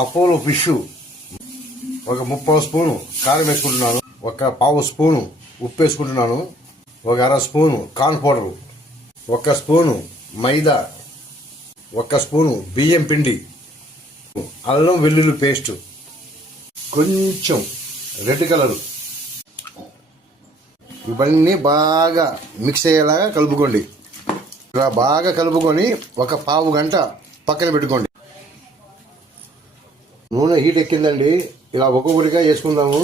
Apollo fish ఒక 30 spoon కారం వేసుకుంటున్నాను. ఒక 1/2 స్పూను ఉప్పు వేసుకుంటున్నాను. ఒక 1/2 స్పూను కార్న్ పౌడరు, 1 స్పూను మైదా, 1 స్పూను బియ్యం పిండి, అల్లం వెల్లుల్లి పేస్ట్, కొంచెం రెడ్ కలరు. ఇవన్నీ బాగా మిక్స్ అయ్యేలాగా కలుపుకోండి. ఇలా బాగా కలుపుకొని ఒక 1/2 గంట పక్కన పెట్టుకోండి. నూనె హీట్ ఎక్కిందండి. ఇలా ఒక్కొక్కటిగా వేసుకుందాము.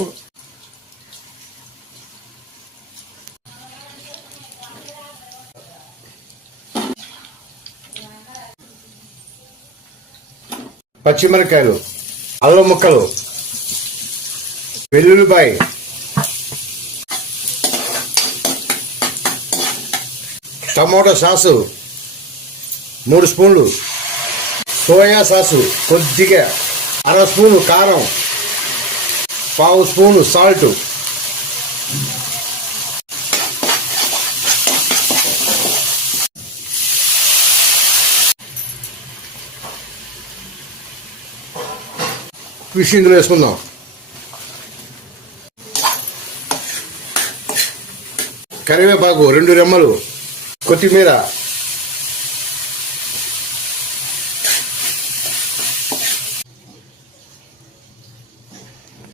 పచ్చిమిరకాయలు, అల్లం ముక్కలు, వెల్లుల్లిపాయ, టమోటా సాసు 3 స్పూన్లు, సోయా సాసు కొద్దిగా, 1/2 స్పూను కారం, 1/2 స్పూను సాల్ట్, ఫిష్ ఇందులో వేసుకుందాం. కరివేపాకు 2 రెమ్మలు, కొత్తిమీర